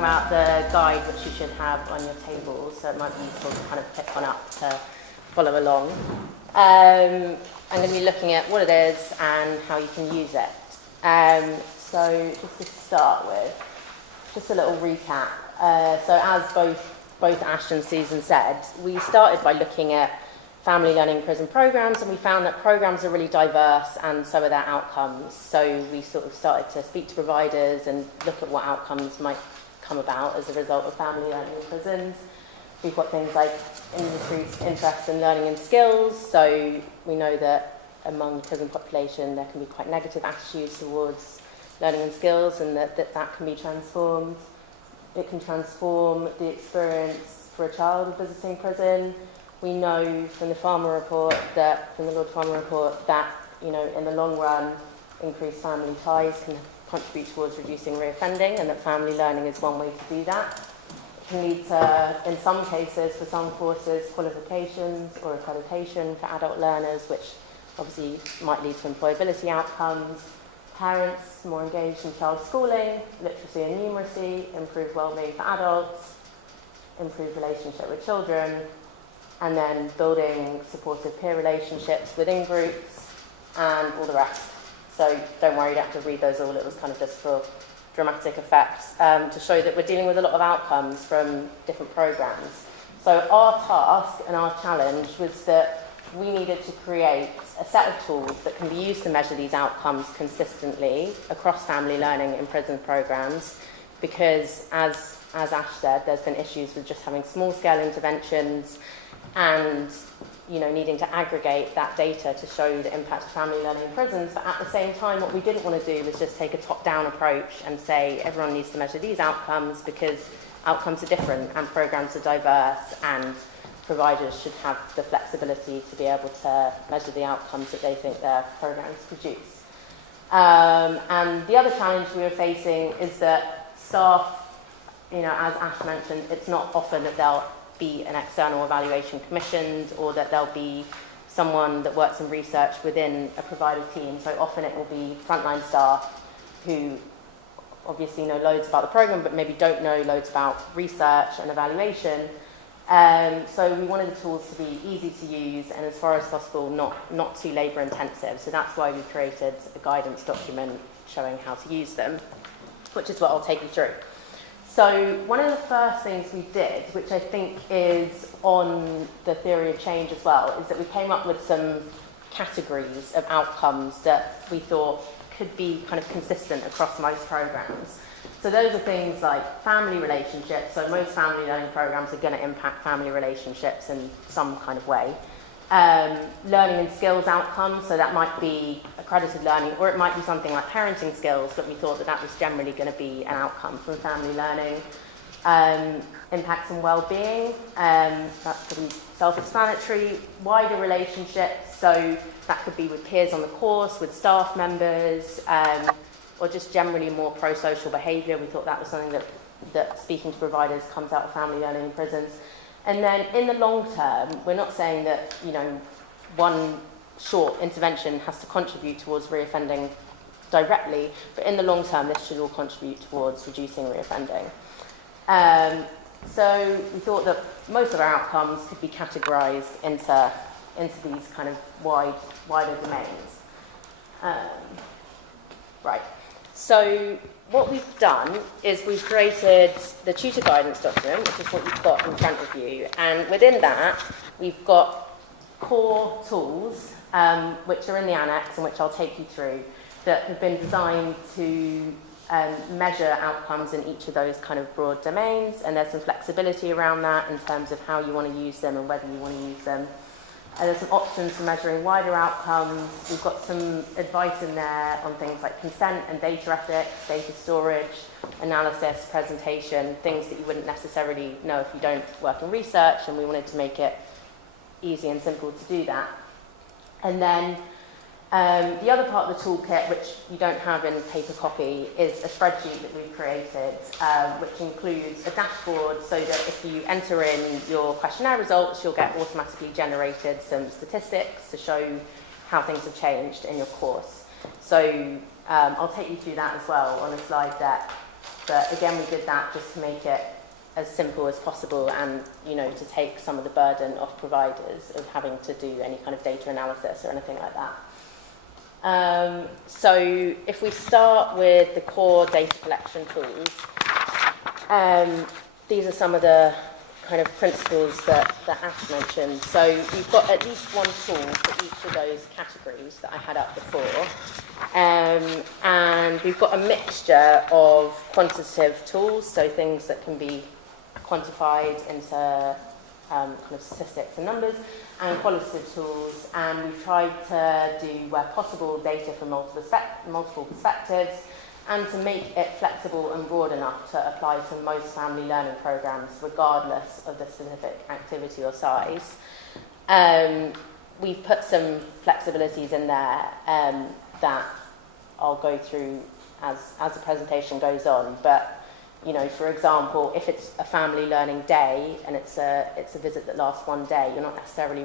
about the guide which you should have on your table, so it might be useful to kind of pick one up to follow along. I'm going to be looking at what it is and how you can use it. So just to start with, just a little recap. So as both Ash and Susan said, we started by looking at family learning in prison programs, and we found that programs are really diverse and so are their outcomes. So we sort of started to speak to providers and look at what outcomes might come about as a result of family learning in prisons. We've got things like increased interest in learning and skills. So we know that among the prison population there can be quite negative attitudes towards learning and skills, and that can be transformed. It can transform the experience for a child visiting prison. We know from the Lord Farmer report, that, you know, in the long run, increased family ties can contribute towards reducing reoffending, and that family learning is one way to do that. It can lead to, in some cases, for some courses, qualifications or accreditation for adult learners, which obviously might lead to employability outcomes. Parents more engaged in child schooling, literacy and numeracy, improved well-being for adults, improved relationship with children, and then building supportive peer relationships within groups, and all the rest. So don't worry, you don't have to read those all. It was kind of just for dramatic effect, to show that we're dealing with a lot of outcomes from different programs. So our task and our challenge was that we needed to create a set of tools that can be used to measure these outcomes consistently across family learning in prison programs, because as Ash said, there's been issues with just having small-scale interventions and, you know, needing to aggregate that data to show the impact of family learning in prisons. But at the same time, what we didn't want to do was just take a top-down approach and say everyone needs to measure these outcomes, because outcomes are different and programs are diverse, and providers should have the flexibility to be able to measure the outcomes that they think their programs produce. And the other challenge we were facing is that staff, you know, as Ash mentioned, it's not often that there'll be an external evaluation commissioned, or that there'll be someone that works in research within a provider team. So often it will be frontline staff who obviously know loads about the program, but maybe don't know loads about research and evaluation. So we wanted the tools to be easy to use and, as far as possible, not too labour intensive. So that's why we created a guidance document showing how to use them, which is what I'll take you through. So one of the first things we did, which I think is on the theory of change as well, is that we came up with some categories of outcomes that we thought could be kind of consistent across most programs. So those are things like family relationships. So most family learning programs are going to impact family relationships in some kind of way. Learning and skills outcomes, so that might be accredited learning, or it might be something like parenting skills, but we thought that was generally going to be an outcome from family learning. Impacts on well-being, that's pretty self-explanatory. Wider relationships, so that could be with peers on the course, with staff members, or just generally more pro-social behaviour. We thought that was something that speaking to providers comes out of family learning in prisons. And then in the long term, we're not saying that, you know, one short intervention has to contribute towards reoffending directly, but in the long term, this should all contribute towards reducing reoffending. So we thought that most of our outcomes could be categorised into these kind of wider domains. Right. So what we've done is we've created the tutor guidance document, which is what you've got in front of you. And within that, we've got core tools, which are in the annex and which I'll take you through, that have been designed to measure outcomes in each of those kind of broad domains. And there's some flexibility around that in terms of how you want to use them and whether you want to use them. There's some options for measuring wider outcomes. We've got some advice in there on things like consent and data ethics, data storage, analysis, presentation, things that you wouldn't necessarily know if you don't work in research, and we wanted to make it easy and simple to do that. And then the other part of the toolkit, which you don't have in paper copy, is a spreadsheet that we've created, which includes a dashboard, so that if you enter in your questionnaire results, you'll get automatically generated some statistics to show how things have changed in your course. So I'll take you through that as well on a slide deck But again, we did that just to make it as simple as possible and, you know, to take some of the burden off providers of having to do any kind of data analysis or anything like that. So if we start with the core data collection tools, these are some of the kind of principles that Ash mentioned. So we've got at least one tool for each of those categories that I had up before. And we've got a mixture of quantitative tools, so things that can be quantified into kind of statistics and numbers, and qualitative tools. And we've tried to do, where possible, data from multiple perspectives, and to make it flexible and broad enough to apply to most family learning programs, regardless of the specific activity or size. We've put some flexibilities in there that I'll go through as the presentation goes on. But, you know, for example, if it's a family learning day and it's a visit that lasts one day, you're not necessarily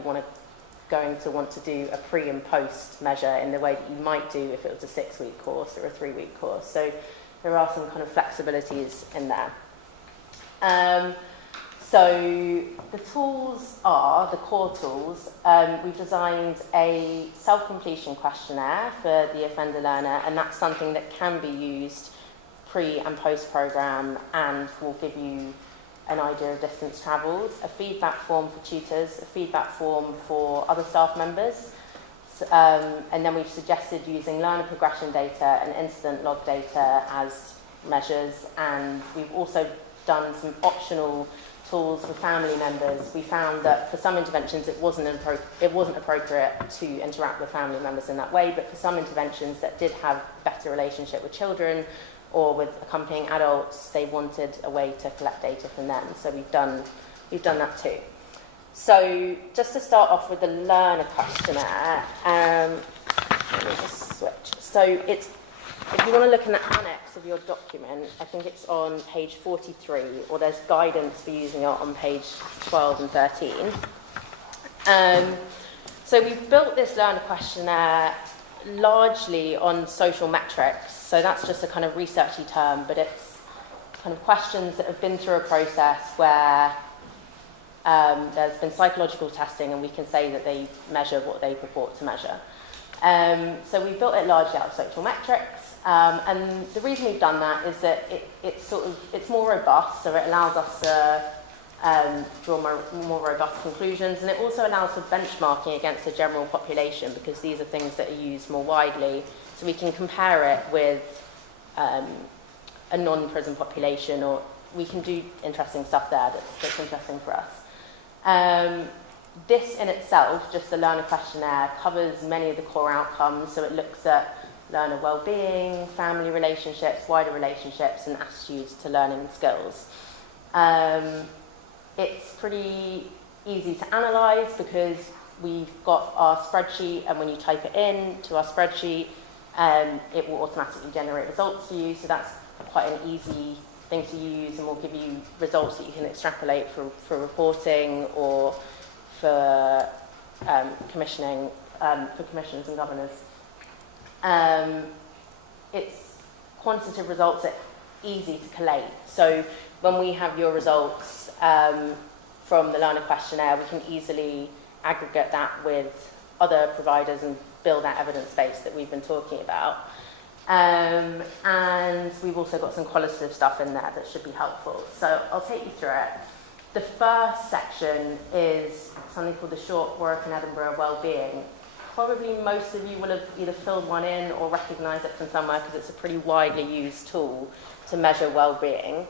going to want to do a pre and post measure in the way that you might do if it was a 6-week course or a 3-week course. So there are some kind of flexibilities in there. So the tools are, the core tools, we've designed a self-completion questionnaire for the offender learner, and that's something that can be used pre and post program and will give you an idea of distance travelled, a feedback form for tutors, a feedback form for other staff members, and then we've suggested using learner progression data and incident log data as measures, and we've also done some optional tools for family members. We found that for some interventions it wasn't appropriate to interact with family members in that way, but for some interventions that did have better relationship with children or with accompanying adults, they wanted a way to collect data from them. So we've done that too. So just to start off with the learner questionnaire, let me just switch. So it's, if you want to look in the annex of your document, I think it's on page 43, or there's guidance for using it on page 12 and 13. So we've built this learner questionnaire largely on social metrics. So that's just a kind of researchy term, but it's kind of questions that have been through a process where there's been psychological testing and we can say that they measure what they purport to measure. So we built it largely out of social metrics, and the reason we've done that is that it's more robust, so it allows us to draw more robust conclusions, and it also allows for benchmarking against the general population, because these are things that are used more widely, so we can compare it with a non-prison population, or we can do interesting stuff there that's interesting for us. This in itself, just the learner questionnaire, covers many of the core outcomes, so it looks at learner well-being, family relationships, wider relationships, and attitudes to learning and skills. It's pretty easy to analyse because we've got our spreadsheet, and when you type it in to our spreadsheet, it will automatically generate results for you, so that's quite an easy thing to use, and will give you results that you can extrapolate for reporting or for commissioning, for commissioners and governors. It's quantitative results that are easy to collate. So when we have your results from the learner questionnaire, we can easily aggregate that with other providers and build that evidence base that we've been talking about. And we've also got some qualitative stuff in there that should be helpful. So I'll take you through it. The first section is something called the Short Work in Edinburgh Wellbeing. Probably most of you will have either filled one in or recognise it from somewhere, because it's a pretty widely used tool to measure well-being.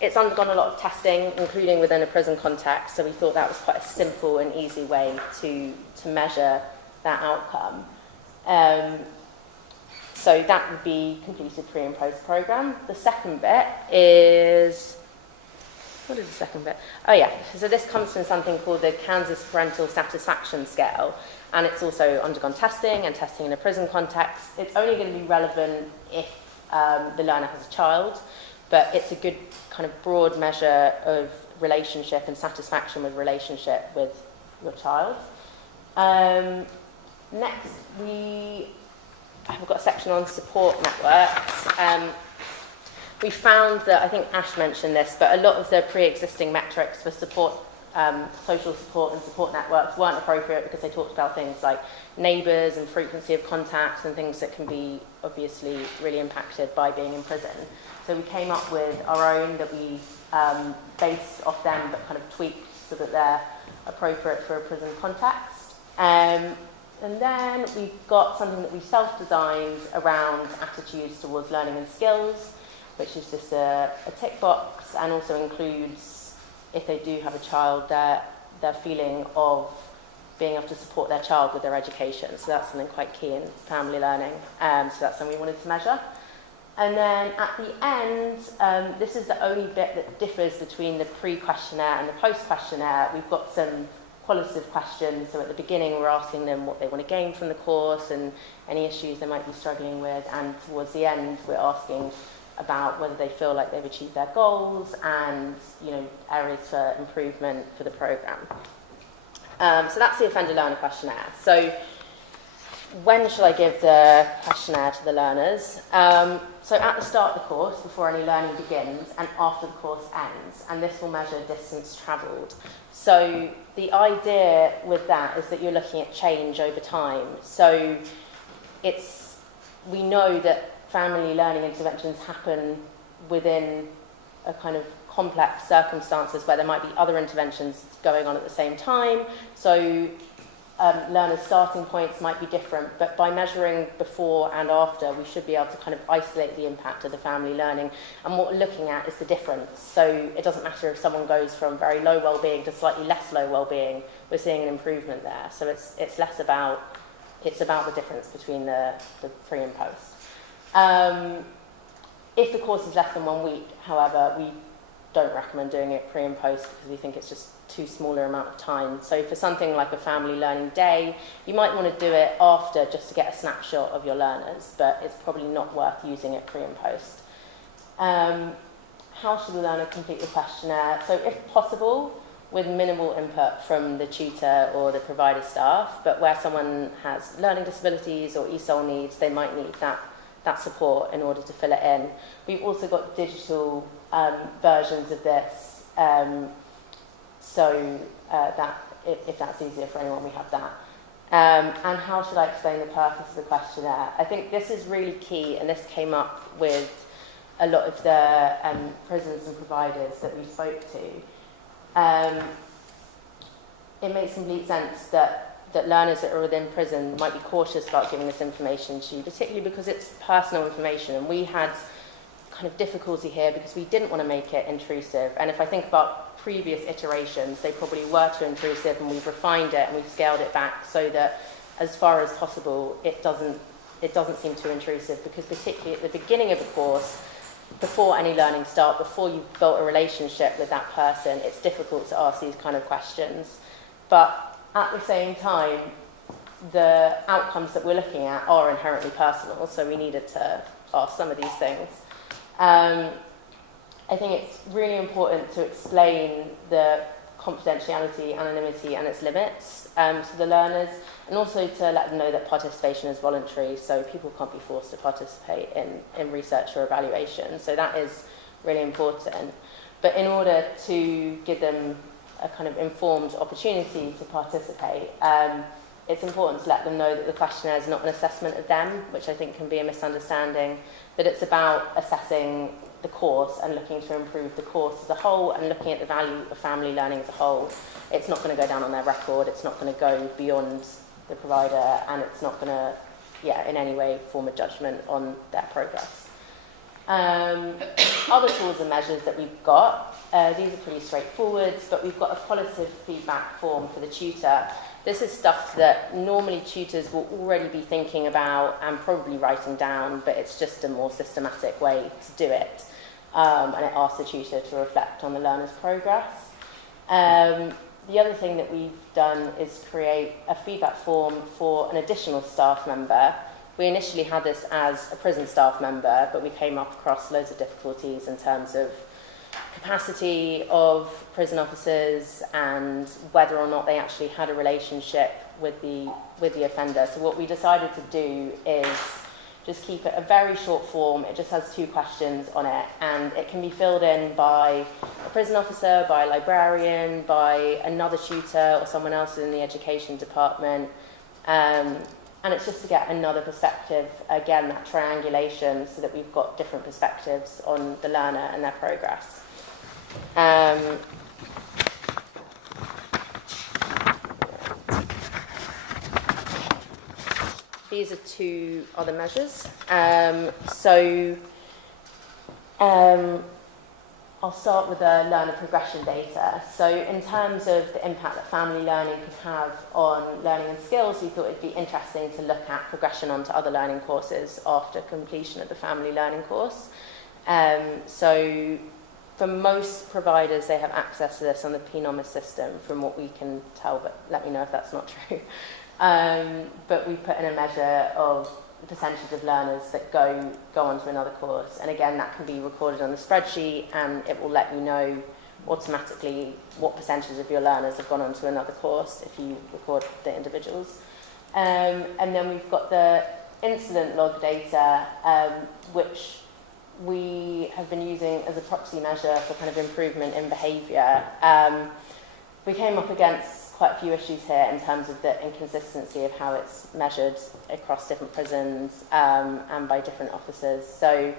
It's undergone a lot of testing, including within a prison context, so we thought that was quite a simple and easy way to measure that outcome. So that would be completed pre and post programme. The second bit is, what is the second bit? Oh yeah, so this comes from something called the Kansas Parental Satisfaction Scale, and it's also undergone testing and testing in a prison context. It's only going to be relevant if the learner has a child, but it's a good kind of broad measure of relationship and satisfaction with relationship with your child. Next, we have got a section on support networks. we found that, I think Ash mentioned this, but a lot of the pre-existing metrics for support, social support and support networks weren't appropriate because they talked about things like neighbours and frequency of contacts and things that can be obviously really impacted by being in prison. So we came up with our own that we based off them but kind of tweaked so that they're appropriate for a prison context. And then we've got something that we self-designed around attitudes towards learning and skills, which is just a tick box, and also includes, if they do have a child, their feeling of being able to support their child with their education. So that's something quite key in family learning. So that's something we wanted to measure. And then at the end, this is the only bit that differs between the pre-questionnaire and the post-questionnaire. We've got some qualitative questions. So at the beginning, we're asking them what they want to gain from the course and any issues they might be struggling with. And towards the end, we're asking about whether they feel like they've achieved their goals and, you know, areas for improvement for the programme. So that's the offender learner questionnaire. So when should I give the questionnaire to the learners? So at the start of the course, before any learning begins, and after the course ends, and this will measure distance travelled. So the idea with that is that you're looking at change over time. So we know that family learning interventions happen within a kind of complex circumstances where there might be other interventions going on at the same time. So learners' starting points might be different, but by measuring before and after, we should be able to kind of isolate the impact of the family learning. And what we're looking at is the difference. So it doesn't matter if someone goes from very low well-being to slightly less low well-being, we're seeing an improvement there. So it's less about, it's about the difference between the pre and post. If the course is less than 1 week, however, we don't recommend doing it pre and post because we think it's just too smaller amount of time. So for something like a family learning day, you might want to do it after just to get a snapshot of your learners, but it's probably not worth using it pre and post. How should the learner complete the questionnaire? So if possible, with minimal input from the tutor or the provider staff, but where someone has learning disabilities or ESOL needs, they might need that support in order to fill it in. We've also got digital versions of this, so that if that's easier for anyone, we have that. And how should I explain the purpose of the questionnaire? I think this is really key, and this came up with a lot of the prisons and providers that we spoke to. It makes complete sense that learners that are within prison might be cautious about giving this information to you, particularly because it's personal information. And we had kind of difficulty here because we didn't want to make it intrusive. And if I think about previous iterations, they probably were too intrusive, and we've refined it and we've scaled it back so that as far as possible, it doesn't seem too intrusive, because particularly at the beginning of the course, before any learning start, before you've built a relationship with that person, it's difficult to ask these kind of questions. But at the same time, the outcomes that we're looking at are inherently personal, so we needed to ask some of these things. I think it's really important to explain the confidentiality, anonymity, and its limits to the learners, and also to let them know that participation is voluntary, so people can't be forced to participate in research or evaluation. So that is really important. But in order to give them a kind of informed opportunity to participate, it's important to let them know that the questionnaire is not an assessment of them, which I think can be a misunderstanding, that it's about assessing the course and looking to improve the course as a whole and looking at the value of family learning as a whole. It's not going to go down on their record, it's not going to go beyond the provider, and it's not going to, in any way form a judgment on their progress. Other tools and measures that we've got, these are pretty straightforward, but we've got a qualitative feedback form for the tutor. This is stuff that normally tutors will already be thinking about and probably writing down, but it's just a more systematic way to do it. And it asks the tutor to reflect on the learner's progress. The other thing that we've done is create a feedback form for an additional staff member. We initially had this as a prison staff member, but we came up across loads of difficulties in terms of capacity of prison officers and whether or not they actually had a relationship with the offender. So what we decided to do is just keep it a very short form. It just has 2 questions on it, and it can be filled in by a prison officer, by a librarian, by another tutor or someone else in the education department. And it's just to get another perspective, again, that triangulation, so that we've got different perspectives on the learner and their progress. These are 2 other measures. I'll start with the learner progression data. So in terms of the impact that family learning could have on learning and skills, we thought it'd be interesting to look at progression onto other learning courses after completion of the family learning course. So for most providers, they have access to this on the PNOMIS system, from what we can tell, but let me know if that's not true. But we put in a measure of the percentage of learners that go on to another course. And again, that can be recorded on the spreadsheet, and it will let you know automatically what percentage of your learners have gone on to another course if you record the individuals. And then we've got the incident log data, which we have been using as a proxy measure for kind of improvement in behaviour. We came up against quite a few issues here in terms of the inconsistency of how it's measured across different prisons and by different officers. So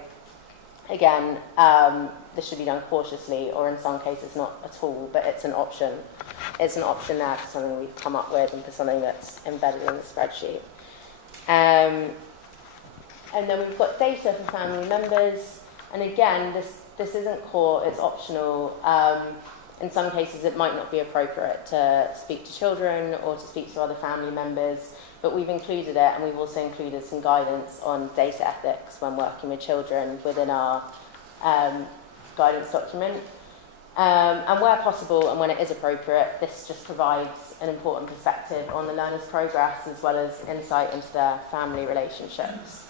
again, this should be done cautiously, or in some cases not at all, but it's an option. It's an option there for something we've come up with and for something that's embedded in the spreadsheet. And then we've got data for family members, and again, this isn't core, it's optional. In some cases, it might not be appropriate to speak to children or to speak to other family members, but we've included it, and we've also included some guidance on data ethics when working with children within our guidance document. And where possible and when it is appropriate, this just provides an important perspective on the learner's progress, as well as insight into their family relationships.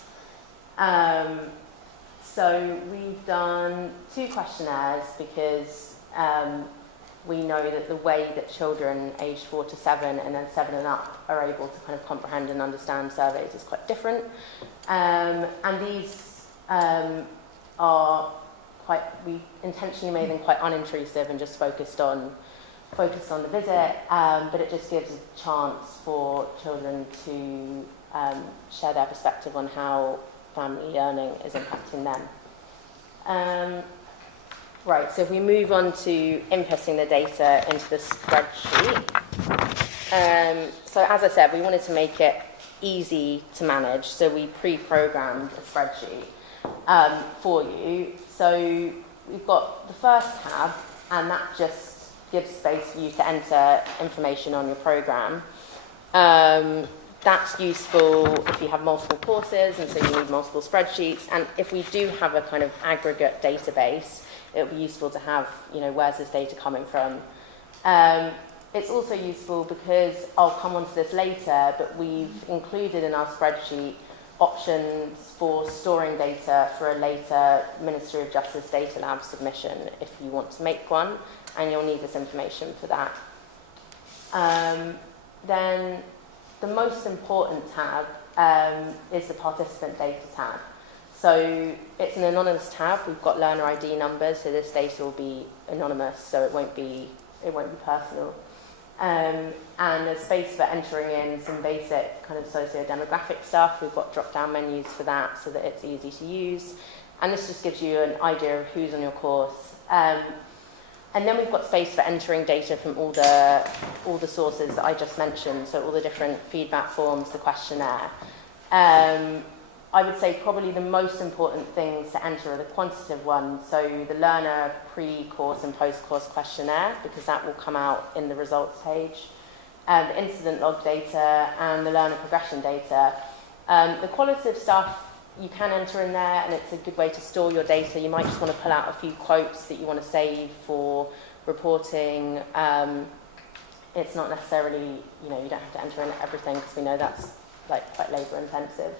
So we've done 2 questionnaires because we know that the way that children aged 4 to 7 and then 7 and up are able to kind of comprehend and understand surveys is quite different. And these are quite, we intentionally made them quite unintrusive and just focused on the visit, but it just gives a chance for children to share their perspective on how family learning is impacting them. Right, so if we move on to inputting the data into the spreadsheet. So as I said, we wanted to make it easy to manage, so we pre-programmed a spreadsheet for you. So we've got the first tab, and that just gives space for you to enter information on your program. That's useful if you have multiple courses, and so you need multiple spreadsheets. And if we do have a kind of aggregate database, it would be useful to have, where's this data coming from? It's also useful because, I'll come on to this later, but we've included in our spreadsheet options for storing data for a later Ministry of Justice Data Lab submission if you want to make one, and you'll need this information for that. Then the most important tab is the participant data tab. So it's an anonymous tab. We've got learner ID numbers, so this data will be anonymous, so it won't be personal. And there's space for entering in some basic kind of socio-demographic stuff. We've got drop-down menus for that so that it's easy to use. And this just gives you an idea of who's on your course. And then we've got space for entering data from all the sources that I just mentioned, so all the different feedback forms, the questionnaire. I would say probably the most important things to enter are the quantitative ones, so the learner pre-course and post-course questionnaire, because that will come out in the results page, the incident log data, and the learner progression data. The qualitative stuff you can enter in there, and it's a good way to store your data. You might just want to pull out a few quotes that you want to save for reporting. It's not necessarily, you don't have to enter in everything, because we know that's quite labour intensive.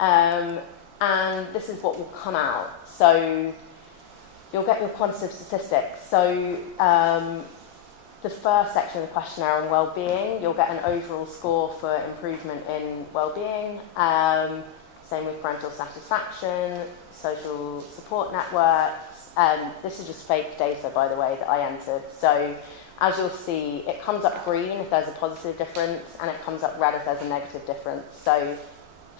And this is what will come out. So you'll get your quantitative statistics. So the first section of the questionnaire on well-being, you'll get an overall score for improvement in well-being. Same with parental satisfaction, social support networks. This is just fake data, by the way, that I entered. So as you'll see, it comes up green if there's a positive difference, and it comes up red if there's a negative difference. So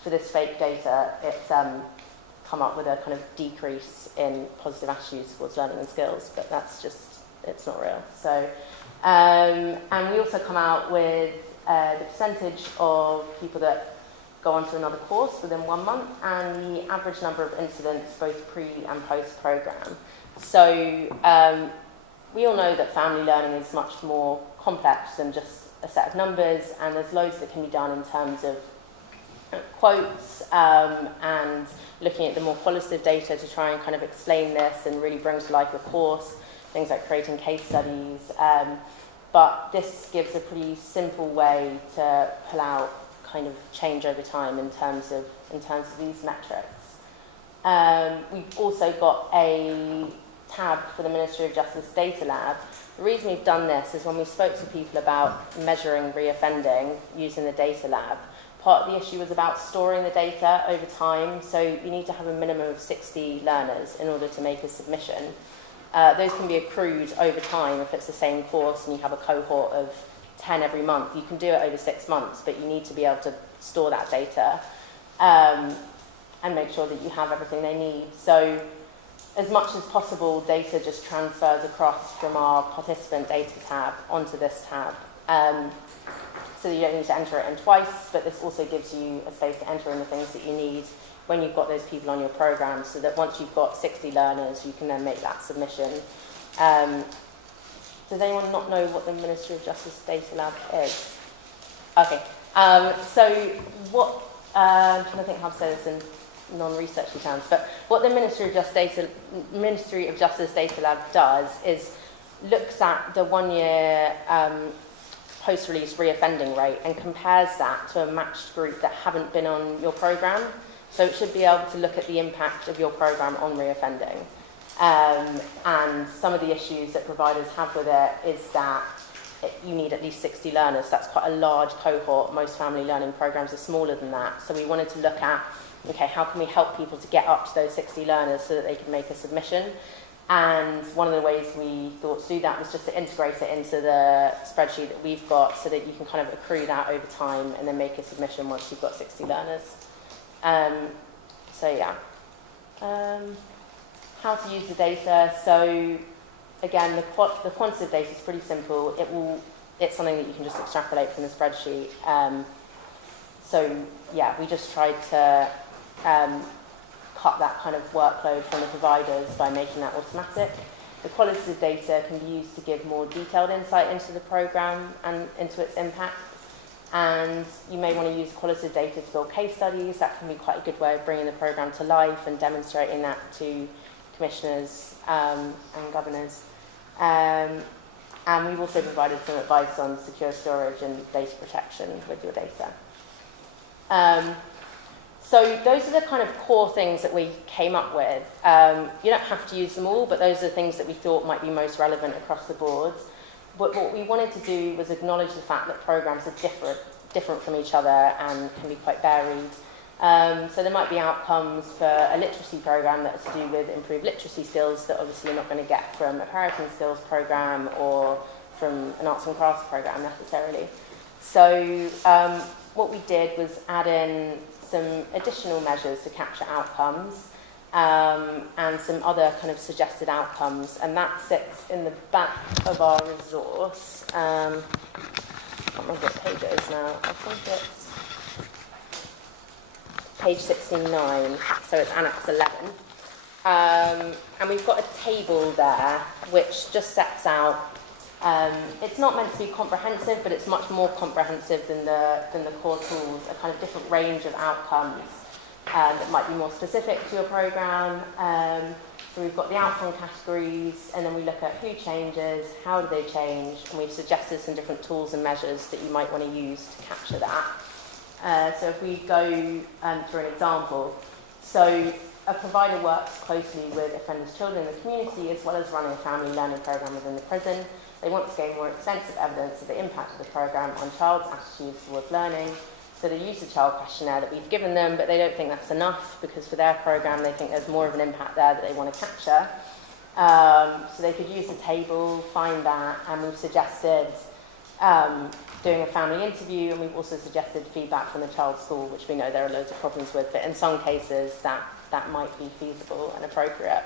for this fake data, it's come up with a kind of decrease in positive attitudes towards learning and skills, but that's just, it's not real. So, and we also come out with the percentage of people that go on to another course within 1 month, and the average number of incidents both pre and post program. So we all know that family learning is much more complex than just a set of numbers, and there's loads that can be done in terms of quotes and looking at the more qualitative data to try and kind of explain this and really bring to life the course, things like creating case studies. But this gives a pretty simple way to pull out kind of change over time in terms of these metrics. We've also got a tab for the Ministry of Justice Data Lab. The reason we've done this is when we spoke to people about measuring reoffending using the Data Lab, part of the issue was about storing the data over time. So you need to have a minimum of 60 learners in order to make a submission. Those can be accrued over time if it's the same course and you have a cohort of 10 every month. You can do it over 6 months, but you need to be able to store that data and make sure that you have everything they need. So as much as possible, data just transfers across from our participant data tab onto this tab. So you don't need to enter it in twice, but this also gives you a space to enter in the things that you need when you've got those people on your program, so that once you've got 60 learners, you can then make that submission. Does anyone not know what the Ministry of Justice Data Lab is? Okay, so what, I'm trying to think how to say this in non-researchy terms, but what the Ministry of Justice Data Lab does is looks at the 1 year post-release reoffending rate and compares that to a matched group that haven't been on your program. So it should be able to look at the impact of your program on reoffending. And some of the issues that providers have with it is that you need at least 60 learners. That's quite a large cohort. Most family learning programs are smaller than that. So we wanted to look at, okay, how can we help people to get up to those 60 learners so that they can make a submission? And one of the ways we thought to do that was just to integrate it into the spreadsheet that we've got so that you can kind of accrue that over time and then make a submission once you've got 60 learners. So yeah. How to use the data. So again, the quantitative data is pretty simple. It's something that you can just extrapolate from the spreadsheet. So yeah, we just tried to cut that kind of workload from the providers by making that automatic. The qualitative data can be used to give more detailed insight into the program and into its impact. And you may want to use qualitative data to build case studies. That can be quite a good way of bringing the program to life and demonstrating that to commissioners and governors. And we've also provided some advice on secure storage and data protection with your data. So those are the kind of core things that we came up with. You don't have to use them all, but those are the things that we thought might be most relevant across the board. But what we wanted to do was acknowledge the fact that programs are different from each other and can be quite varied. So there might be outcomes for a literacy program that are to do with improved literacy skills that obviously you're not going to get from a parenting skills program or from an arts and crafts program necessarily. So what we did was add in some additional measures to capture outcomes and some other kind of suggested outcomes, and that sits in the back of our resource. I can't remember what page it is now. I think it's page 69, so it's Annex 11. And we've got a table there which just sets out, it's not meant to be comprehensive, but it's much more comprehensive than the core tools, a kind of different range of outcomes that might be more specific to your program. So we've got the outcome categories, and then we look at who changes, how do they change, and we've suggested some different tools and measures that you might want to use to capture that. So if we go through an example, so a provider works closely with offenders' children in the community as well as running a family learning program within the prison. They want to gain more extensive evidence of the impact of the program on child's attitudes towards learning. So they use the child questionnaire that we've given them, but they don't think that's enough because for their programme they think there's more of an impact there that they want to capture. So they could use the table, find that, and we've suggested doing a family interview, and we've also suggested feedback from the child's school, which we know there are loads of problems with, but in some cases that might be feasible and appropriate.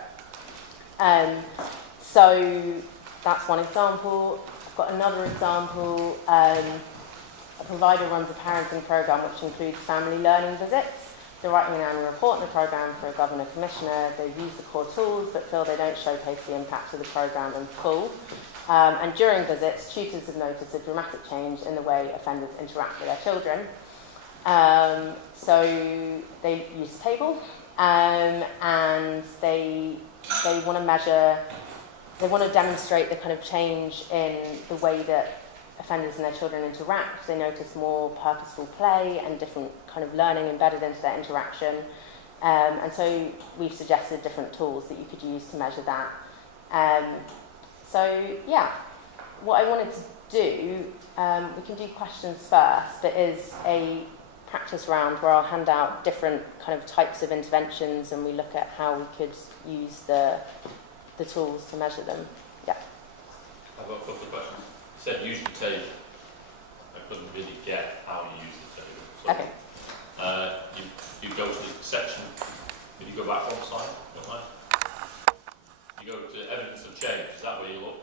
So that's one example. I've got another example. A provider runs a parenting programme which includes family learning visits. They're writing an annual report on the programme for a governor commissioner. They use the core tools but feel they don't showcase the impact of the programme in full. And during visits, tutors have noticed a dramatic change in the way offenders interact with their children. So they use a table and they want to measure, they want to demonstrate the kind of change in the way that offenders and their children interact. They notice more purposeful play and different kind of learning embedded into their interaction. And so we've suggested different tools that you could use to measure that. So yeah, what I wanted to do, we can do questions first. There is a practice round where I'll hand out different kind of types of interventions and we look at how we could use the tools to measure them. Yeah. I've got a couple of questions. You said use the table. I couldn't really get how you use the table. So, okay. You go to the section, when you go back one slide, don't mind? You go to evidence of change, is that where you look?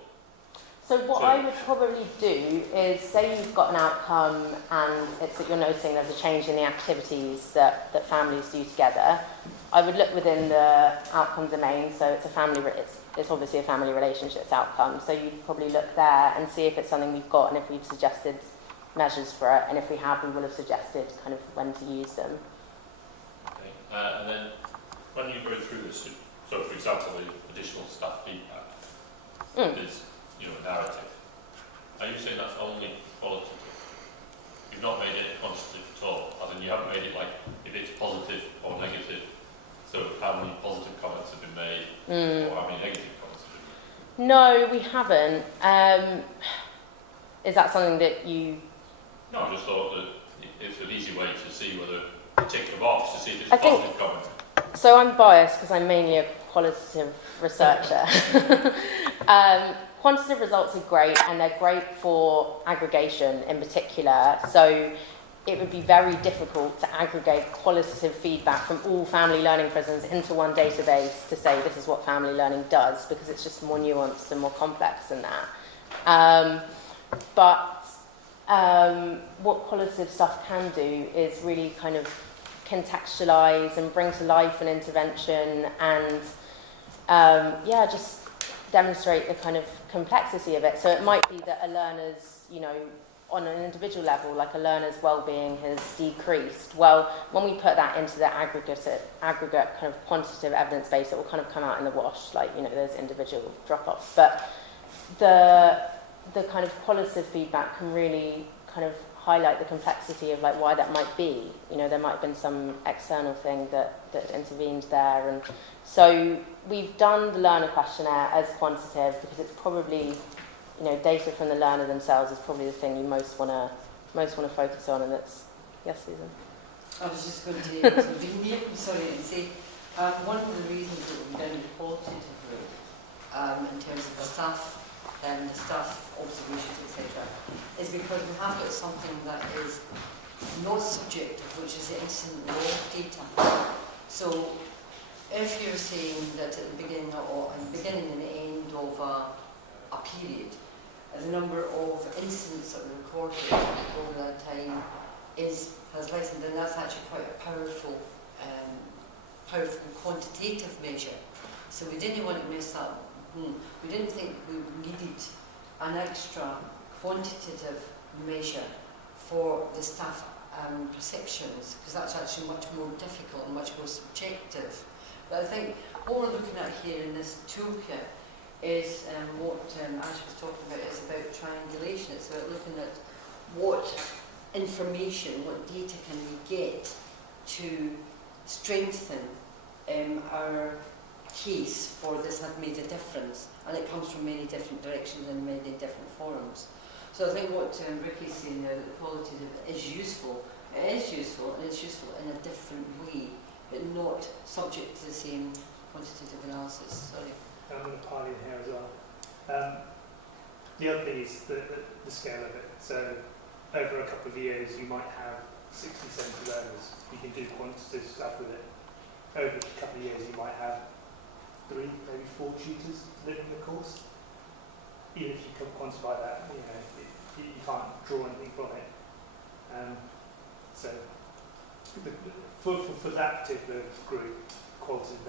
So what I would probably do is, say you've got an outcome and it's that you're noticing there's a change in the activities that families do together. I would look within the outcome domain, so it's obviously a family relationships outcome, so you'd probably look there and see if it's something we've got and if we've suggested measures for it, and if we have, we will have suggested kind of when to use them. Okay, and then when you go through this, so for example, the additional staff feedback is, a narrative. Are you saying that's only qualitative? You've not made it quantitative at all, as in you haven't made it like if it's positive or negative. So how many positive comments have been made, or how many negative comments have been made? No, we haven't. Is that something that you... No, I just thought that it's an easy way to see whether you tick the box to see if it's a positive comment. So I'm biased because I'm mainly a qualitative researcher. Quantitative results are great, and they're great for aggregation in particular. So it would be very difficult to aggregate qualitative feedback from all family learning prisons into one database to say this is what family learning does, because it's just more nuanced and more complex than that. But what qualitative stuff can do is really kind of contextualize and bring to life an intervention and just demonstrate the kind of complexity of it. So it might be that a learner's, on an individual level, like a learner's well-being has decreased. Well, when we put that into the aggregate kind of quantitative evidence base, it will kind of come out in the wash, like, there's individual drop-offs. But the kind of qualitative feedback can really kind of highlight the complexity of like why that might be. There might have been some external thing that intervened there. And so we've done the learner questionnaire as quantitative because it's probably, data from the learner themselves is probably the thing you most want to focus on. And that's, yes, Susan? I was just going to intervene, and say one of the reasons that we've done it qualitatively in terms of the staff observations, etc., is because we have got something that is not subjective, which is the incident raw data. So if you're saying that at the beginning and the end of a period, the number of incidents that were recorded over that time has lessened, and that's actually quite a powerful quantitative measure. So we didn't want to mess up. We didn't think we needed an extra quantitative measure for the staff perceptions, because that's actually much more difficult and much more subjective. But I think what we're looking at here in this toolkit is what Ash was talking about, is about triangulation. It's about looking at what information, what data can we get to strengthen our case for this has made a difference, and it comes from many different directions and many different forums. So I think what Ricky's saying now, that the qualitative is useful. It is useful, and it's useful in a different way, but not subject to the same quantitative analysis. Sorry. I'm going to pile in here as well. The other thing is the scale of it. So over a couple of years, you might have 60, 70 learners. You can do quantitative stuff with it. Over a couple of years, you might have 3, maybe 4 tutors living the course. Even if you can quantify that, you can't draw anything from it. So for that particular group, qualitative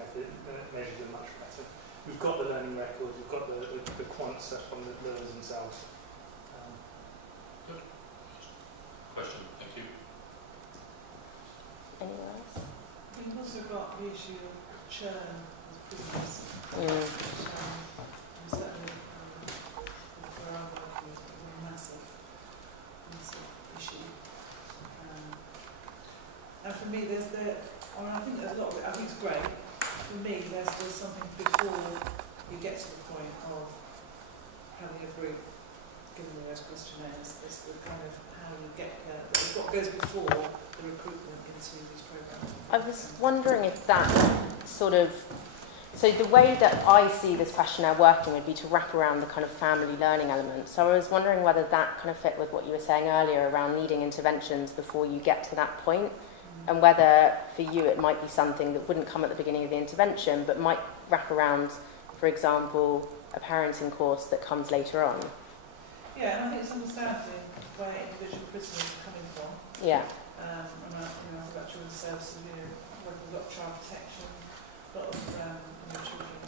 measures are much better. We've got the learning records, we've got the quant stuff from the learners themselves. Good. Question, thank you. Anyone else? We've also got the issue of churn with prisoners. Certainly, for our work, it's a massive issue. And for me, I think there's a lot of it, I think it's great. For me, there's something before you get to the point of having a group, giving them those questionnaires. It's the kind of how you get there. It's what goes before the recruitment into these programs. I was wondering if that so the way that I see this questionnaire working would be to wrap around the kind of family learning element. So I was wondering whether that kind of fit with what you were saying earlier around needing interventions before you get to that point, and whether for you it might be something that wouldn't come at the beginning of the intervention but might wrap around, for example, a parenting course that comes later on. Yeah, and I think it's understanding where individual prisoners are coming from. Yeah. I've got children's services, where we've got child protection, a lot of children in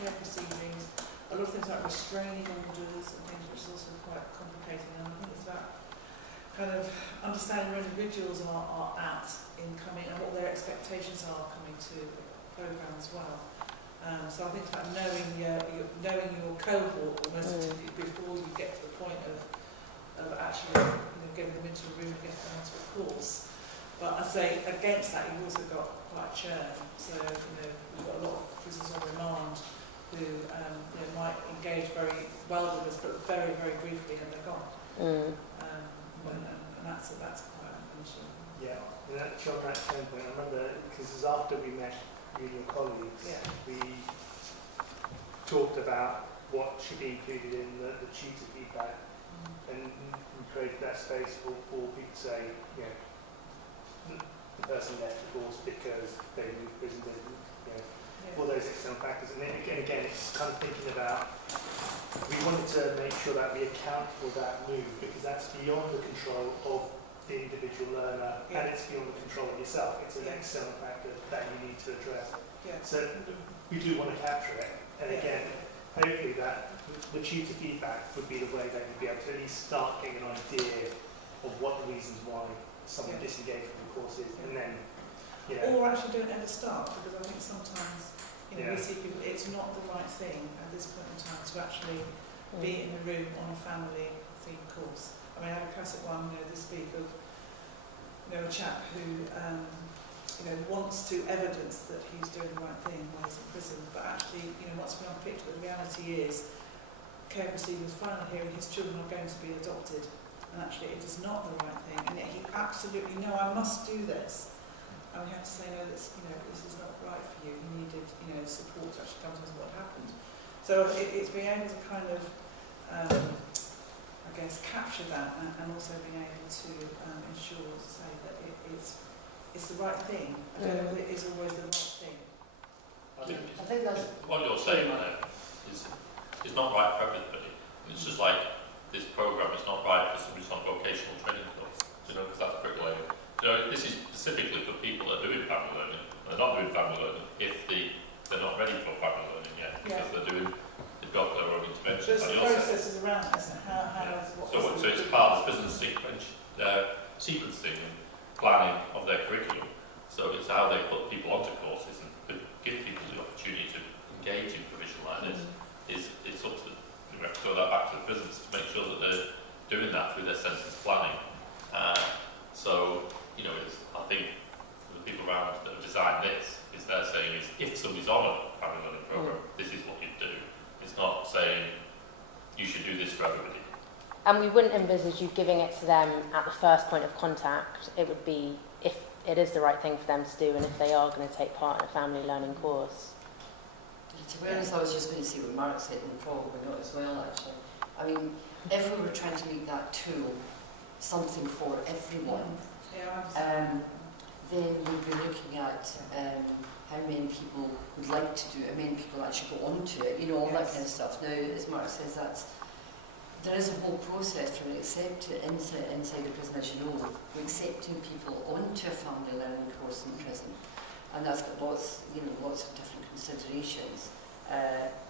care proceedings, a lot of things like restraining orders and things, which is also quite complicated. And I think it's about kind of understanding where individuals are at in coming and what their expectations are coming to the programme as well. So I think it's about knowing your cohort almost before you get to the point of actually getting them into a room and getting them onto a course. But I say against that, you've also got quite churn. So we've got a lot of prisoners on remand who might engage very well with us, but very, very briefly, and they're gone. And that's quite an issue. Yeah, and actually on that same point, I remember, because it was after we met you and your colleagues, we talked about what should be included in the tutor feedback, and we created that space for people to say, the person left the course because they moved prison, all those external factors. And then again, it's kind of thinking about, we wanted to make sure that we account for that move, because that's beyond the control of the individual learner, and it's beyond the control of yourself. It's an external factor that you need to address. So we do want to capture it, and again, hopefully that the tutor feedback would be the way that you'd be able to at least start getting an idea of what the reasons why someone disengaged from the course is, and then or actually don't ever start, because I think sometimes we see people, it's not the right thing at this point in time to actually be in the room on a family themed course. I had a classic one this week of a chap who wants to evidence that he's doing the right thing while he's in prison, but actually wants to be on the picture. But the reality is care proceedings finally hearing his children are going to be adopted, and actually it is not the right thing, and yet he absolutely I must do this. And we have to say, no, this is not right for you. You needed, support to actually come to us what happened. So it's being able to kind of, capture that, and also being able to ensure, to say that it's the right thing. I don't know if it is always the right thing. I think that's what you're saying there is not right for everybody. It's just like this programme is not right for somebody who's on vocational training course, because that's bricklaying. This is specifically for people that are doing family learning. They're not doing family learning if they're not ready for family learning yet, because they've got their own interventions. There's the processes around that, isn't it? So it's part of the business sequencing and planning of their curriculum. So it's how they put people onto courses and give people the opportunity to engage in provision like this. It's up to throw that back to the prisons to make sure that they're doing that through their census planning. I think the people around that have designed this, is they're saying if somebody's on a family learning programme, this is what you do. It's not saying you should do this for everybody. And we wouldn't envisage you giving it to them at the first point of contact. It would be if it is the right thing for them to do and if they are going to take part in a family learning course. To be honest, I was just going to say what Mark said, and probably not as well, actually. I mean, if we were trying to make that tool something for everyone, then we'd be looking at how many people would like to do it, how many people actually go onto it, you know, all that kind of stuff. Now, as Mark says, there is a whole process from inside the prison, as you know, we're accepting people onto a family learning course in prison, and that's got lots of different considerations,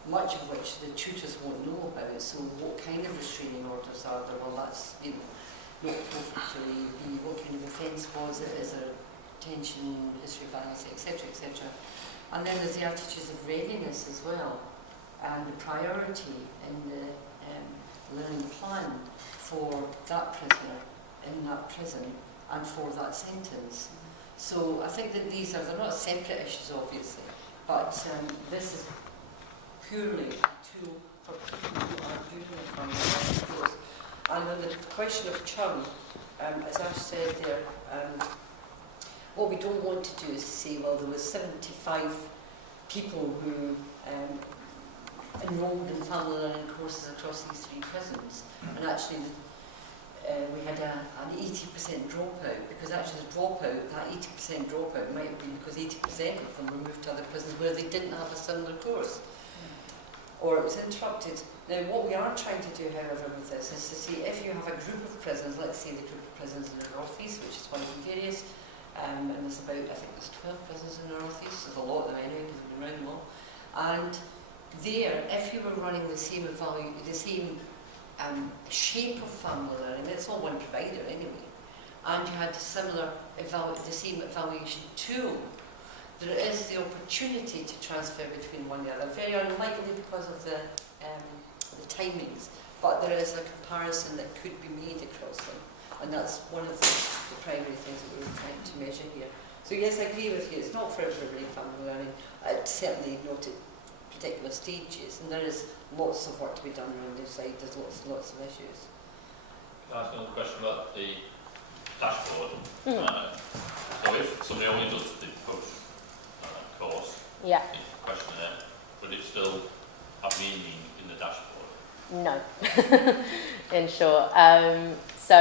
much of which the tutors won't know about. So, what kind of restraining orders are there? Well, that's not appropriate for the AUB. What kind of offence was it? Is there detention, history of violence, etc., etc. And then there's the attitudes of readiness as well, and the priority in the learning plan for that prisoner in that prison and for that sentence. So I think that they're not separate issues, obviously, but this is purely a tool for people who are doing the family learning course. And on the question of churn, as Ash said there, what we don't want to do is to say, well, there was 75 people who enrolled in family learning courses across these 3 prisons, and actually we had an 80% dropout, because actually the dropout, that 80% dropout might have been because 80% of them were moved to other prisons where they didn't have a similar course, or it was interrupted. Now, what we are trying to do, however, with this is to see if you have a group of prisons, let's say the group of prisons in the North East, which is one of the various, and there's about, I think there's 12 prisons in the North East, there's a lot of them anyway, because we've been around them all, and there, if you were running the same shape of family learning, it's all one provider anyway, and you had the same evaluation tool, there is the opportunity to transfer between one and the other. Very unlikely because of the timings, but there is a comparison that could be made across them, and that's one of the primary things that we were trying to measure here. So yes, I agree with you, it's not for everybody family learning, certainly not at particular stages, and there is lots of work to be done around this side. There's lots of issues. Can I ask another question about the dashboard? So if somebody only does the post course, the questionnaire, would it still have meaning in the dashboard? No, in short. So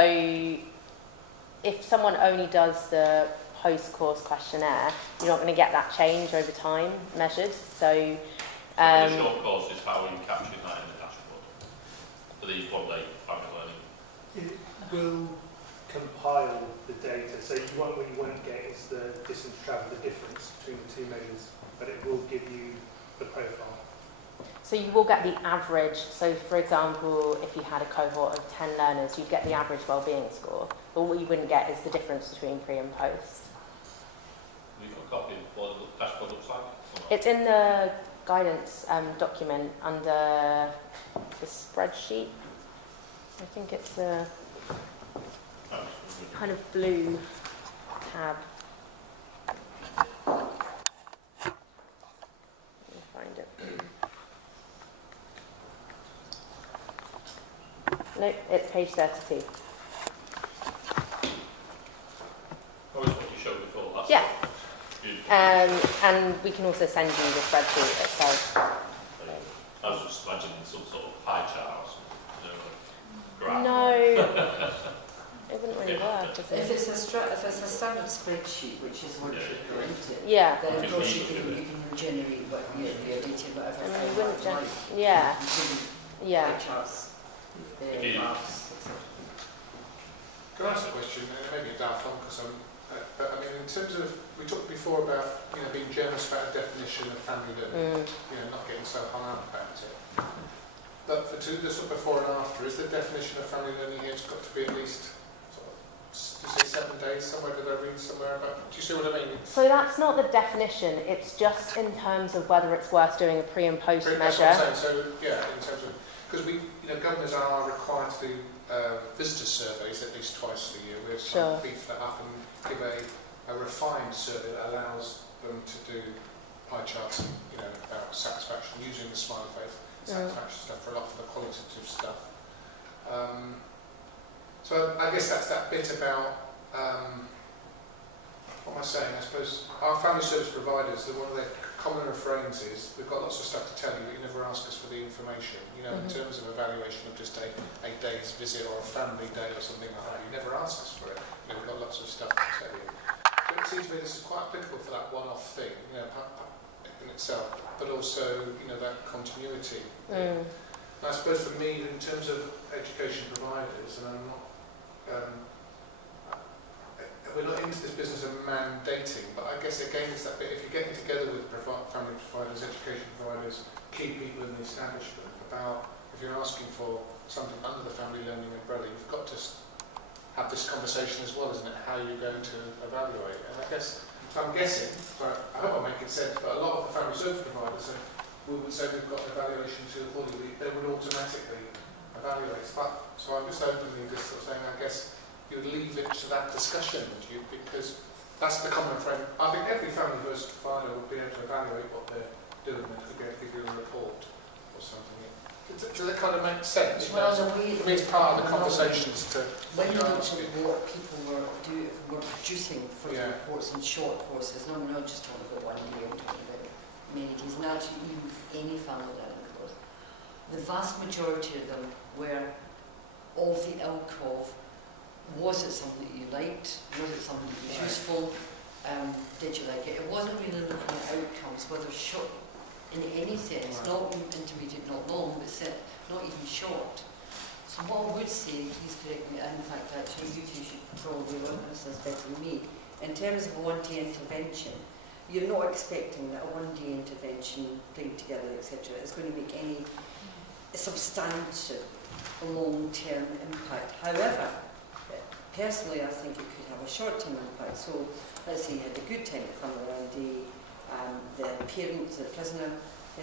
if someone only does the post-course questionnaire, you're not going to get that change over time measured. So the short course is how are you capturing that in the dashboard for these one-day family learning? It will compile the data, so what you won't get is the distance travel, the difference between the 2 measures, but it will give you the profile. So you will get the average. So for example, if you had a cohort of 10 learners, you'd get the average wellbeing score, but what you wouldn't get is the difference between pre and post. Have you got a copy of what the dashboard looks like? It's in the guidance document under the spreadsheet. I think it's the kind of blue tab. Let me find it. Nope, it's page 32. What was what you showed before last Yeah. time? And we can also send you the spreadsheet itself. I was just imagining some sort of pie chart or something, graph. No, it wouldn't really work, does If it? it's a standard spreadsheet, which is what should go into it, Yeah. then of course you can generate what your data, whatever. I mean, you wouldn't like, yeah, including yeah. pie charts, Indeed. graphs, etc. Can I ask a question? Maybe a daft one, but I mean, in terms of, we talked before about being generous about a definition of family learning, not getting so hung up about it. But for the sort of before and after, is the definition of family learning here got to be at least sort of, do you say 7 days somewhere? Did I read somewhere about? Do you see what I mean? So that's not the definition. It's just in terms of whether it's worth doing a pre and post That's measure. what I'm saying. So yeah, in terms of, because governors are required to do visitor surveys at least twice a year. We're trying to beef that up and give a refined survey that allows them to do pie charts, about satisfaction using the smiley face, satisfaction stuff for a lot of the qualitative stuff. So I guess that's that bit about, what am I saying? I suppose our family service providers, one of their common refrains is, we've got lots of stuff to tell you, but you never ask us for the information. You know, in terms of evaluation of just a day's visit or a family day or something like that, you never ask us for it. You know, we've got lots of stuff to tell you. So it seems to me this is quite applicable for that one-off thing, you know, in itself, but also, you know, that continuity. And I suppose for me, in terms of education providers, and I'm not, we're not into this business of mandating, but I guess again it's that bit, if you're getting together with family providers, education providers, key people in the establishment, about if you're asking for something under the family learning umbrella, you've got to have this conversation as well, isn't it, how you're going to evaluate. And I guess, so I'm guessing, but I hope I'm making sense, but a lot of the family service providers, we would say we've got an evaluation tool for you, they would automatically evaluate. But, so I'm just openly just sort of saying, I guess you would leave it to that discussion, would you? Because that's the common frame. I think every family service provider would be able to evaluate what they're doing and could be able to give you a report or something. Does that kind of make sense? Well, the way it means part of the conversations to... When you look at what people were producing for the reports in short courses, no, we're not just talking about 1 day, we're talking about many days, and actually even any family learning course. The vast majority of them were of the ilk of, was it something that you liked? Was it something that was useful? Did you like it? It wasn't really looking at outcomes, whether short, in any sense, not even intermediate, not long, but not even short. So what I would say, please correct me, and in fact actually you two should probably witness this better than me, in terms of a one-day intervention, you're not expecting that a one-day intervention, playing together, etc., is going to make any substantial long-term impact. However, personally I think it could have a short-term impact. So let's say you had a good time at family around day, the parent, the prisoner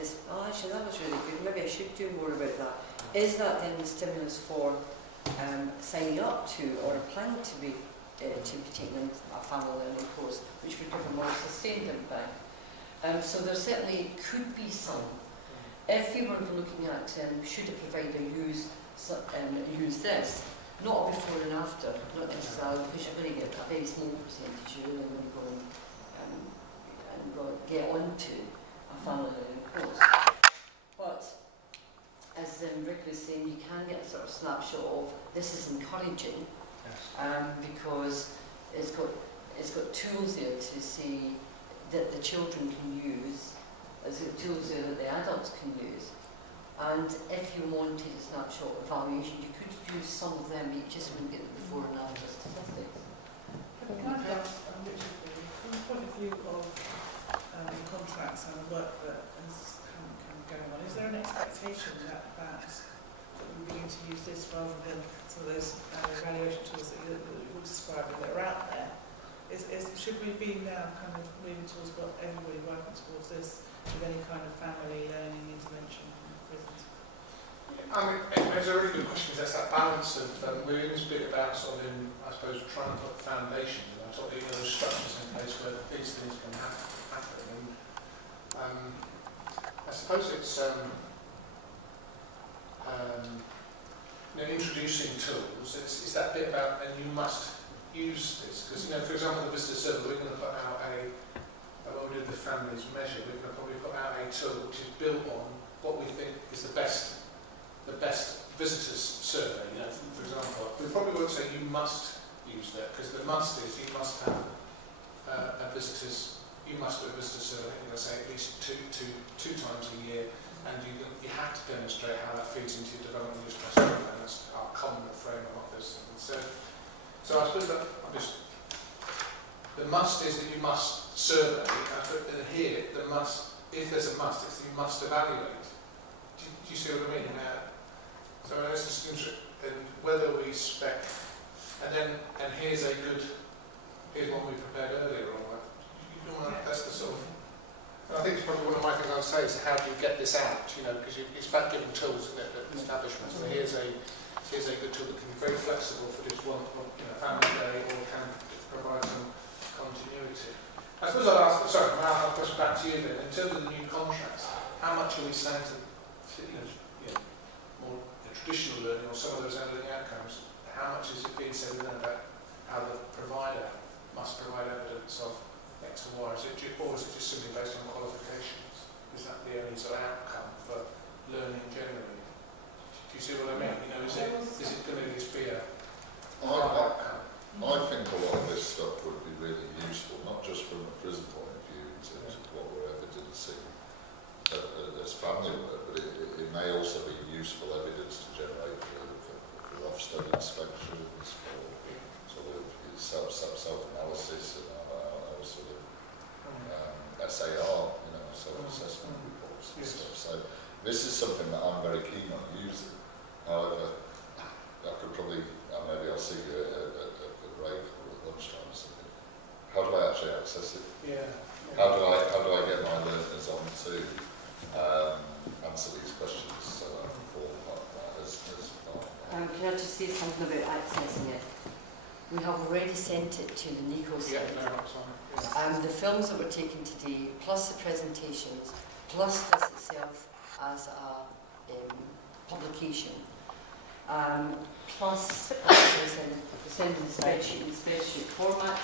is, oh actually that was really good, maybe I should do more about that. Is that then the stimulus for signing up to or applying to be taking a family learning course, which would give a more sustained impact? So there certainly could be some. If we were looking at should a provider use this, not a before and after, not necessarily, because you're going to get a very small percentage you really want to go and get onto a family learning course. But as Rick was saying, you can get a sort of snapshot of this is encouraging, because it's got tools there to see that the children can use, there's tools there that the adults can use. And if you wanted a snapshot evaluation, you could use some of them, you just wouldn't get the before and after statistics. Can I ask, Richard, from the point of view of contracts and work that is going on, is there an expectation that we begin to use this rather than some of those evaluation tools that you're describing that are out there? Should we be now kind of moving towards what everybody working towards this with any kind of family learning intervention in prisons? I mean, it's a really good question, because that's that balance of, we're in this bit about sort of, I suppose, trying to put foundations, and sort of those structures in place where these things can happen. And I suppose it's introducing tools. It's that bit about, and you must use this, because for example, the visitor survey, we're going to put out when we did the families measure, we're going to probably put out a tool which is built on what we think is the best visitors survey. For example, we probably won't say you must use that, because the must is you must have you must do a visitor survey. You're going to say at least two times a year, and you have to demonstrate how that feeds into your development use criteria, and that's our common frame of those things. So I suppose that the must is that you must survey, and here the must, if there's a must, it's that you must evaluate. Do you see what I mean? So it's just interesting, and whether we spec, and here's one we prepared earlier on. That's the sort of, and I think it's probably one of my things I would say is how do you get this out? Because it's about giving tools, isn't it, at establishments. And here's a good tool that can be very flexible for just one family day, or can provide some continuity. I suppose I'll ask a question back to you then. In terms of the new contracts, how much are we saying to more traditional learning or some of those learning outcomes, how much is it being said in there about how the provider must provide evidence of X and Y? Or is it just simply based on qualifications? Is that the only sort of outcome for learning generally? Do you see what I mean? You know, is it going to just be a outcome? I think a lot of this stuff would be really useful, not just from a prison point of view in terms of what we're evidencing as family work, but it may also be useful evidence to generate for Ofsted inspections, for sort of self-analysis and our sort of SAR, you know, self-assessment reports and stuff. So this is something that I'm very keen on using. However, I could probably, maybe I'll see you at a break or at lunchtime or something. How do I actually access it? Yeah. How do I get my learners on to answer these questions so I can form that as part of Can I just say something about accessing it? We have already sent it to the NICO site. Yeah, no, that's fine. Yeah. The films that were taken today, plus the presentations, plus this itself as a publication, plus it's in the spreadsheet format,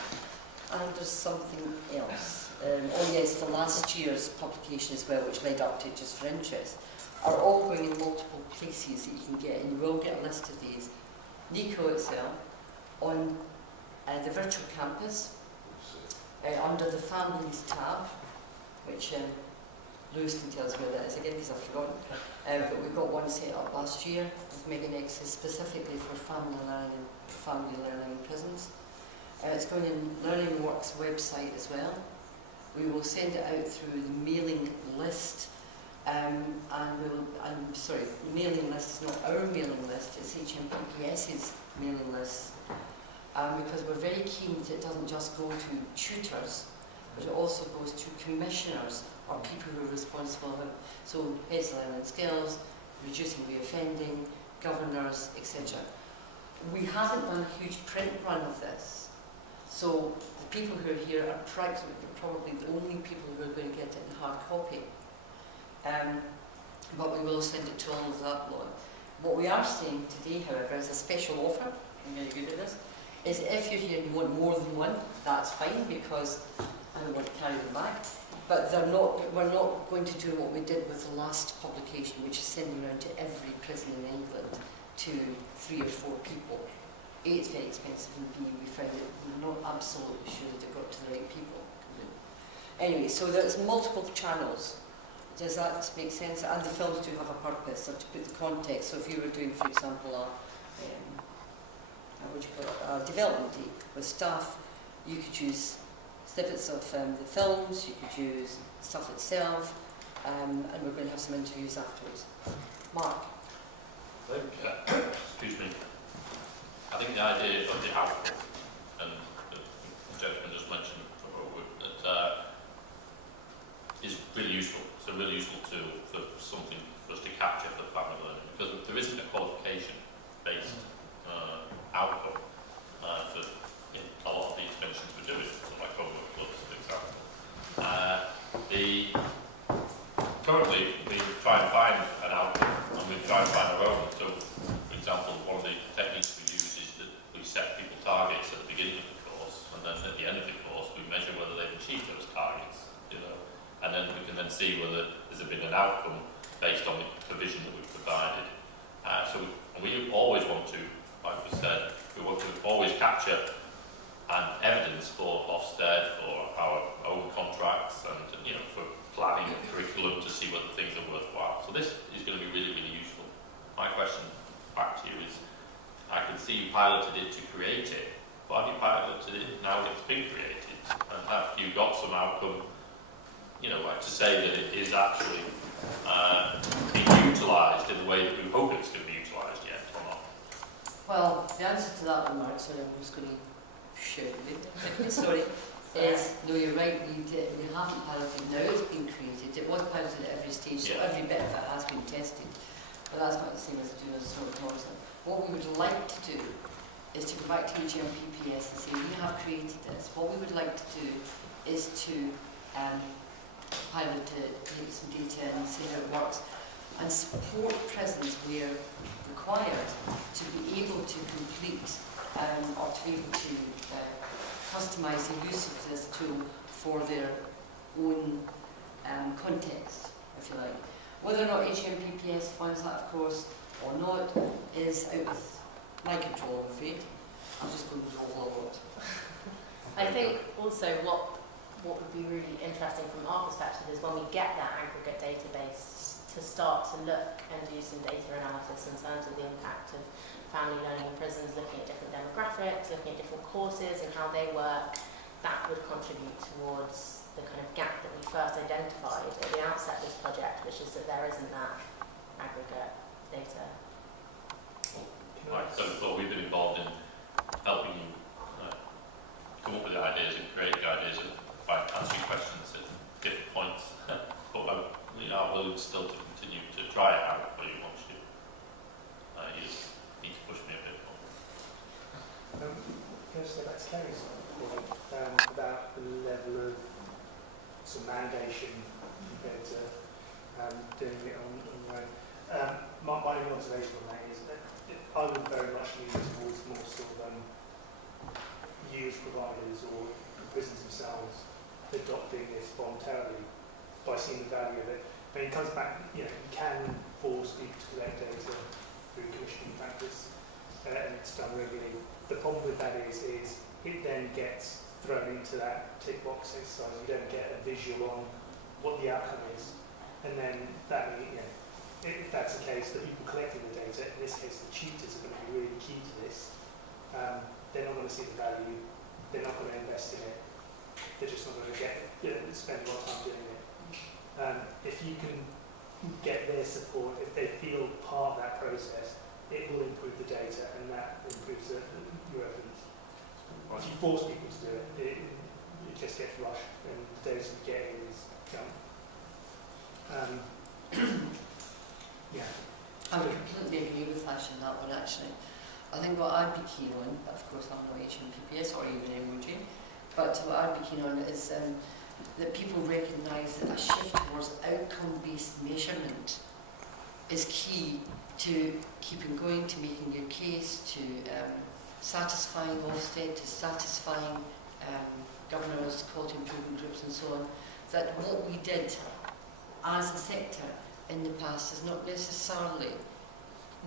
and there's something else. Oh yes, the last year's publication as well, which led up to Just for Interest, are all going in multiple places that you can get, and you will get a list of these. NICO itself, on the virtual campus, under the Families tab, which Lewis can tell us where that is again because I've forgotten, but we got one set up last year with Megan X specifically for family learning in prisons. It's going in Learning Works website as well. We will send it out through the mailing list, the mailing list is not our mailing list, it's HMPPS's mailing list, because we're very keen that it doesn't just go to tutors, but it also goes to commissioners or people who are responsible, so heads of learning skills, reducing reoffending, governors, etc. We haven't done a huge print run of this, so the people who are here are practically probably the only people who are going to get it in hard copy. But we will send it to all of that lot. What we are saying today, however, is a special offer, I'm very good at this, is if you're here and you want more than one, that's fine, because I don't want to carry them back. But we're not going to do what we did with the last publication, which is sending around to every prison in England to 3 or 4 people. A, it's very expensive, and B, we found that we're not absolutely sure that it got to the right people. Anyway, so there's multiple channels. Does that make sense? And the films do have a purpose, so to put the context. So if you were doing, for example, a development day with staff, you could use snippets of the films, you could use stuff itself, and we're going to have some interviews afterwards. Mark? I think, excuse me, I think the idea of the output, and the gentleman just mentioned that is really useful. It's a really useful tool for something for us to capture for family learning, because there isn't a qualification-based outcome for a lot of the interventions we're doing, so like homework clubs, for example. Currently, we try and find an outcome, and we try and find our own. So, for example, one of the techniques we use is that we set people targets at the beginning of the course, and then at the end of the course, we measure whether they've achieved those targets, you know, and then we can then see whether there's been an outcome based on the provision that we've provided. So we always want to, like we said, we want to always capture evidence for Ofsted, for our own contracts, and for planning and curriculum to see whether things are worthwhile. So this is going to be really, really useful. My question back to you is, I can see you piloted it to create it, but have you piloted it now that it's been created? And have you got some outcome, like to say that it is actually being utilised in the way that we hope it's going to be utilised yet, or not? Well, the answer to that one, Mark, sorry, I'm just going to shout a bit. Sorry. Is, no, you're right, we haven't piloted, now it's been created. It was piloted at every stage, so every bit of it has been tested. But that's not the same as doing a sort of policy. What we would like to do is to go back to HMPPS and say, we have created this. What we would like to do is to pilot it, get some data and see how it works. and support prisons where required to be able to complete or to be able to customise the use of this tool for their own context, if you like. Whether or not HMPPS funds that, of course, or not, is out of my control, I'm afraid. I'm just going to do a lot. I think also what would be really interesting from our perspective is when we get that aggregate database to start to look and do some data analysis in terms of the impact of family learning in prisons, looking at different demographics, looking at different courses and how they work. That would contribute towards the kind of gap that we first identified at the outset of this project, which is that there isn't that aggregate data. Like I said before, we've been involved in helping you come up with the ideas and create the ideas and by answering questions at different points. But we are willing still to continue to try it out for you once you just need to push me a bit more. Can I just go back to Kerry's point about the level of some mandation compared to doing it on your own? My only observation on that is that I would very much lean towards more sort of youth providers or the prisons themselves adopting this voluntarily by seeing the value of it. I mean, it comes back, you can force people to collect data through commissioning practice, and it's done regularly. The problem with that is it then gets thrown into that tick box exercise. You don't get a visual on what the outcome is, and then that, if that's the case, the people collecting the data, in this case the tutors, are going to be really key to this. They're not going to see the value. They're not going to invest in it. They're just not going to spend a lot of time doing it. If you can get their support, if they feel part of that process, it will improve the data, and that improves your evidence. If you force people to do it, it just gets rushed, and the data you get is junk. Yeah. I would completely agree with Ash on that one, actually. I think what I'd be keen on, but of course I'm not HMPPS or even emoji, but what I'd be keen on is that people recognise that a shift towards outcome-based measurement is key to keeping going, to making your case, to satisfying Ofsted, to satisfying governors, quality improvement groups and so on, that what we did as a sector in the past is not necessarily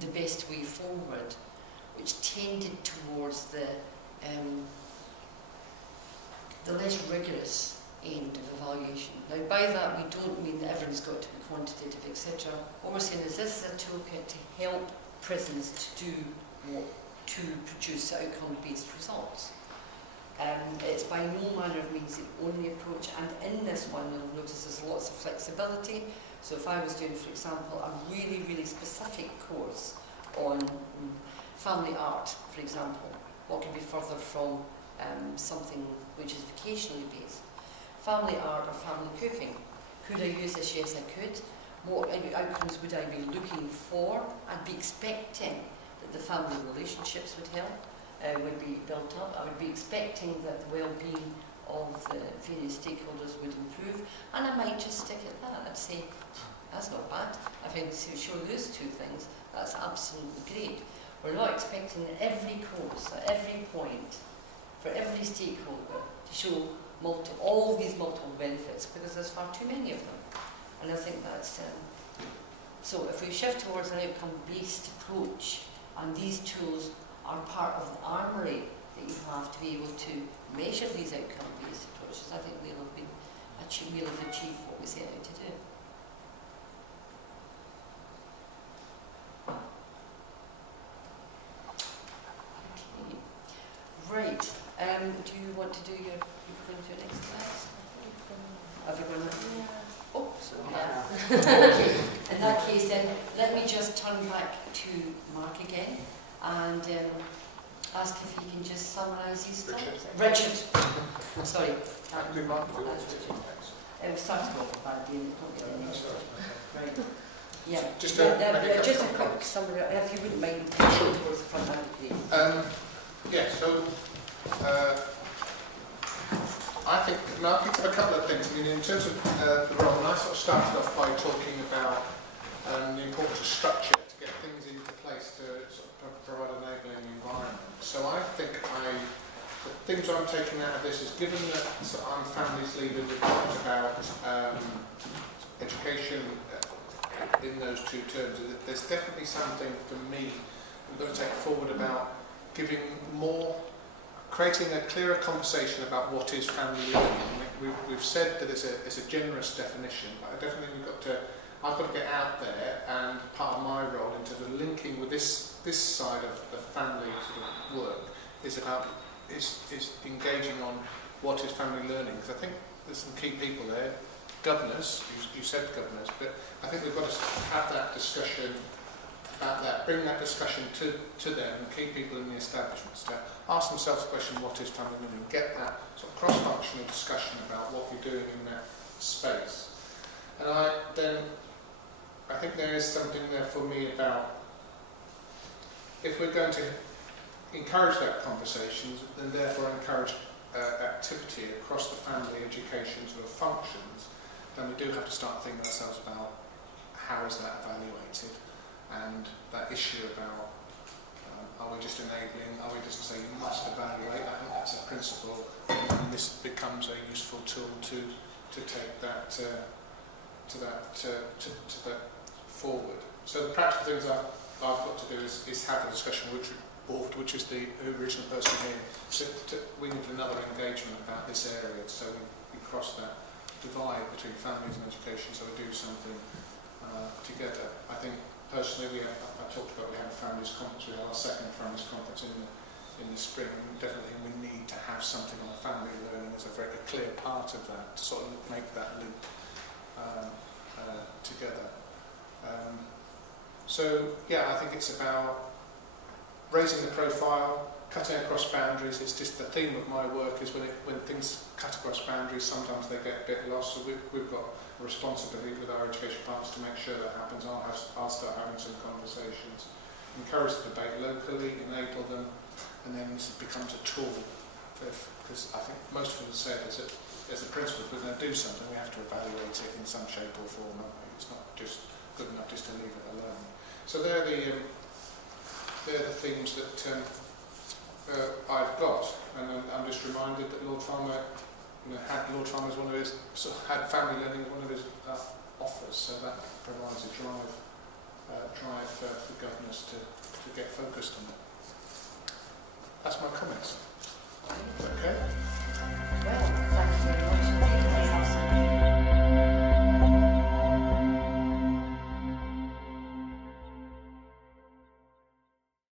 the best way forward, which tended towards the less rigorous end of evaluation. Now, by that we don't mean that everyone's got to be quantitative, etc. What we're saying is this is a toolkit to help prisons to produce outcome-based results. It's by no manner of means the only approach, and in this one you'll notice there's lots of flexibility. So if I was doing, for example, a really, really specific course on family art, for example, what could be further from something which is vocationally based? Family art or family cooking. Could I use this? Yes, I could. What outcomes would I be looking for? I'd be expecting that the family relationships would help, would be built up. I would be expecting that the well-being of the various stakeholders would improve, and I might just stick at that. I'd say, that's not bad. If I can show those two things, that's absolutely great. We're not expecting every course, at every point, for every stakeholder to show all these multiple benefits, because there's far too many of them. And I think that's so if we shift towards an outcome-based approach, and these tools are part of the armoury that you have to be able to measure these outcome-based approaches, I think we'll have achieved what we set out to do. Okay. Right. Do you want to do your next class? Everyone? Oh, sorry. Yeah. In that case, then, let me just turn back to Mark again and ask if he can just summarise his thoughts. Richard. Sorry. It was starting off with bad being right. Yeah. Just a quick summary, if you wouldn't mind, towards the front end, please. Yeah, so I think a couple of things. I mean, in terms of the role, and I sort of started off by talking about and the importance of structure to get things into place to sort of provide an enabling environment. So I think the things I'm taking out of this is, given that I'm families leader, we've talked about education in those two terms, there's definitely something for me we've got to take forward about giving more, creating a clearer conversation about what is family learning. We've said that it's a generous definition, but I definitely I've got to get out there, and part of my role in terms of linking with this side of the family sort of work is engaging on what is family learning, because I think there's some key people there. Governors, you said governors, but I think we've got to have that discussion about that, bring that discussion to them, and key people in the establishments to ask themselves the question, what is family learning? Get that sort of cross-functional discussion about what we're doing in that space. And I think there is something there for me about, if we're going to encourage that conversation, then therefore encourage activity across the family education sort of functions, then we do have to start thinking ourselves about how is that evaluated, and that issue about are we just enabling, are we just saying you must evaluate. I think that's a principle, and this becomes a useful tool to take that to that forward. So the practical things I've got to do is have a discussion with board, which is the original person here. We need another engagement about this area, so we cross that divide between families and education, so we do something together. I think personally, I talked about, we had a families conference, we had our second families conference in the spring, and definitely we need to have something on family learning as a very clear part of that, to sort of make that loop together. So yeah, I think it's about raising the profile, cutting across boundaries. It's just the theme of my work is when things cut across boundaries, sometimes they get a bit lost. So we've got a responsibility with our education partners to make sure that happens. I'll start having some conversations, encourage the debate locally, enable them, and then this becomes a tool. Because I think most of us say as a principle, if we're going to do something, we have to evaluate it in some shape or form. It's not just good enough just to leave it alone. So they're the themes that I've got, and I'm just reminded that Lord Farmer, had Lord Farmer as one of his, had family learning as one of his offers, so that provides a drive for governors to get focused on it. That's my comments. Okay. Well,